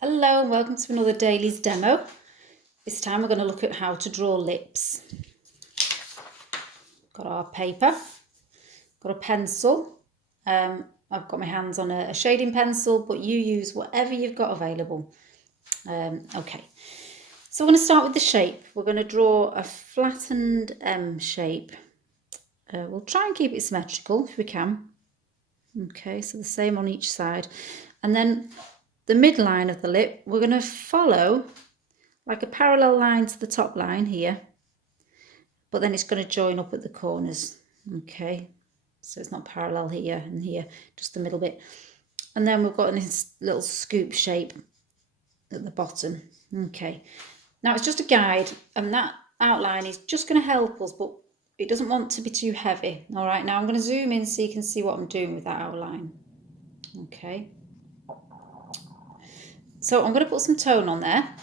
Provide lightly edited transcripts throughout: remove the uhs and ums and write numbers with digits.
Hello and welcome to another Daly's demo. This time we're going to look at how to draw lips. Got our paper, got a pencil. I've got my hands on a shading pencil, but you use whatever you've got available. Okay, so we're going to start with the shape. We're going to draw a flattened M shape. We'll try and keep it symmetrical if we can. Okay, so the same on each side. And then the midline of the lip, we're going to follow like a parallel line to the top line here, but then it's going to join up at the corners. Okay, so it's not parallel here and here, just the middle bit. And then we've got this little scoop shape at the bottom. Okay, now it's just a guide, and that outline is just going to help us, but it doesn't want to be too heavy. All right, now I'm going to zoom in so you can see what I'm doing with that outline. Okay, so I'm going to put some tone on there.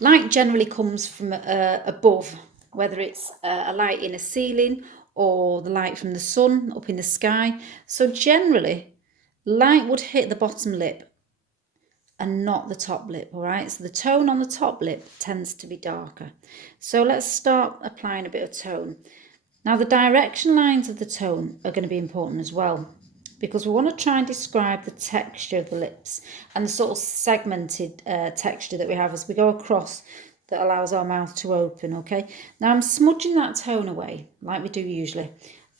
Light generally comes from above, whether it's a light in a ceiling or the light from the sun up in the sky. So generally, light would hit the bottom lip and not the top lip, all right? So the tone on the top lip tends to be darker. So let's start applying a bit of tone. Now the direction lines of the tone are going to be important as well, because we want to try and describe the texture of the lips and the sort of segmented texture that we have as we go across that allows our mouth to open, okay? Now I'm smudging that tone away like we do usually,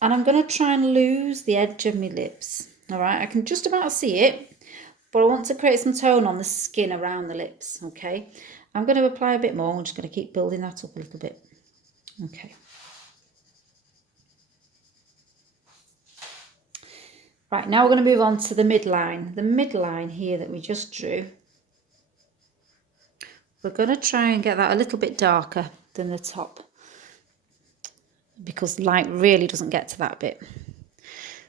and I'm going to try and lose the edge of my lips, all right? I can just about see it, but I want to create some tone on the skin around the lips, okay? I'm going to apply a bit more. I'm just going to keep building that up a little bit, okay? Right, now we're going to move on to the midline. The midline here that we just drew, we're going to try and get that a little bit darker than the top, because light really doesn't get to that bit.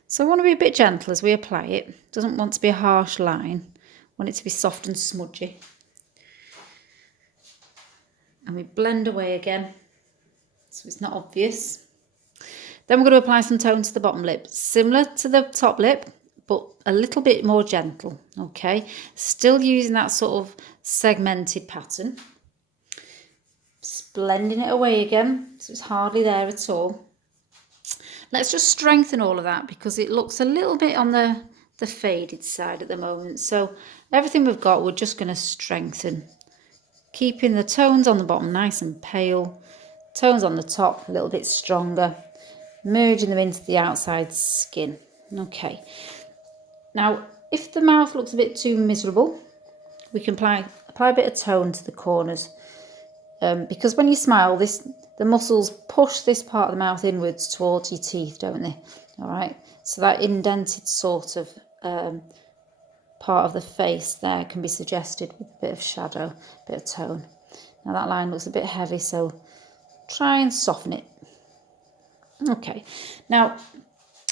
So I want to be a bit gentle as we apply it. Doesn't want to be a harsh line. Want it to be soft and smudgy. And we blend away again so it's not obvious. Then we're going to apply some tone to the bottom lip, similar to the top lip, but a little bit more gentle, okay? Still using that sort of segmented pattern. Just blending it away again, so it's hardly there at all. Let's just strengthen all of that because it looks a little bit on the faded side at the moment. So everything we've got, we're just going to strengthen. Keeping the tones on the bottom nice and pale, tones on the top a little bit stronger, merging them into the outside skin. Okay, now if the mouth looks a bit too miserable, we can apply a bit of tone to the corners, because when you smile, the muscles push this part of the mouth inwards towards your teeth, don't they? All right, so that indented sort of part of the face there can be suggested with a bit of shadow, a bit of tone. Now that line looks a bit heavy, so try and soften it. Okay, now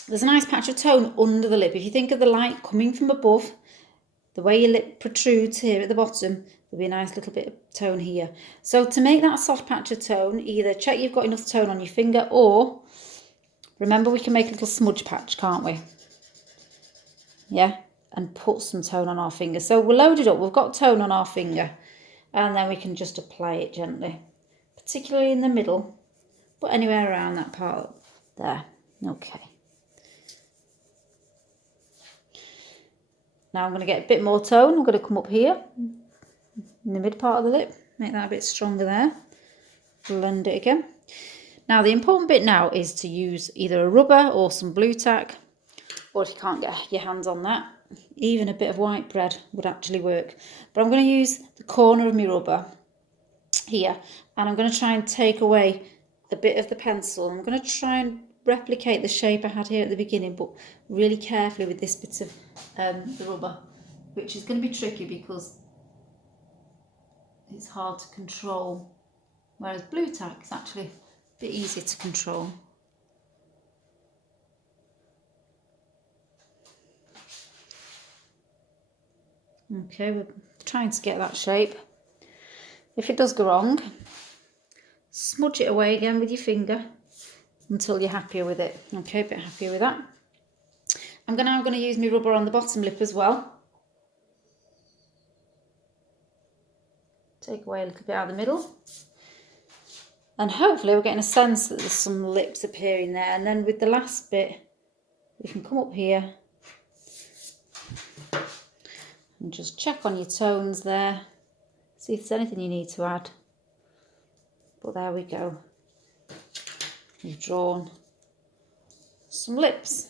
there's a nice patch of tone under the lip. If you think of the light coming from above, the way your lip protrudes here at the bottom, there'll be a nice little bit of tone here. So to make that soft patch of tone, either check you've got enough tone on your finger, or remember we can make a little smudge patch, can't we? Yeah, and put some tone on our finger. So we're loaded up, we've got tone on our finger, and then we can just apply it gently, particularly in the middle, but anywhere around that part there. Okay. Now I'm going to get a bit more tone. I'm going to come up here in the mid part of the lip, make that a bit stronger there, blend it again. Now the important bit now is to use either a rubber or some blue tack, or if you can't get your hands on that, even a bit of white bread would actually work. But I'm going to use the corner of my rubber here, and I'm going to try and take away a bit of the pencil. I'm going to try and replicate the shape I had here at the beginning, but really carefully with this bit of the rubber, which is going to be tricky because it's hard to control, whereas blue tack is actually a bit easier to control. Okay, we're trying to get that shape. If it does go wrong, smudge it away again with your finger until you're happier with it. Okay, a bit happier with that. I'm now going to use my rubber on the bottom lip as well. take away a little bit out of the middle. And hopefully we're getting a sense that there's some lips appearing there. And then with the last bit, we can come up here and just check on your tones there. See if there's anything you need to add. But there we go. We've drawn some lips.